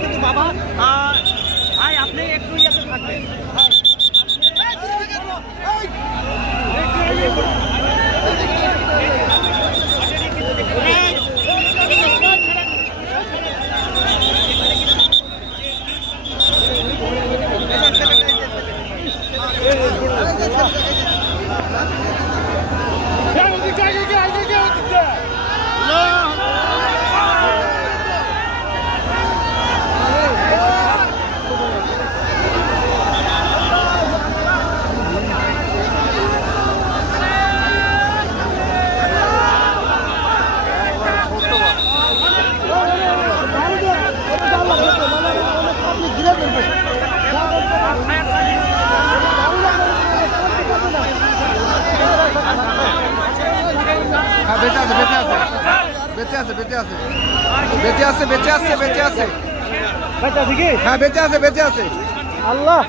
কিন্তু বাবা ভাই আপনি একটু ইয়াতে থাকবেন। বেঁচে আছে বেঁচে আছে বেঁচে আছে বেঁচে আছে বেঁচে আছে বেঁচে আছে কি? হ্যাঁ বেঁচে আছে বেঁচে আছে। আল্লাহ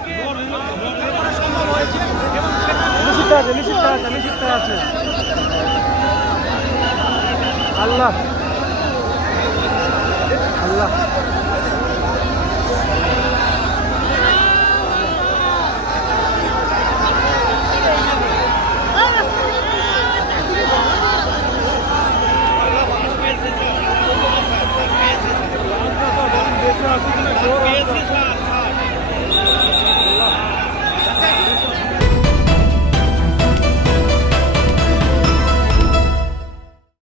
নিশ্চিত আছে নিশ্চিত আছে নিশ্চিত আছে আল্লাহ।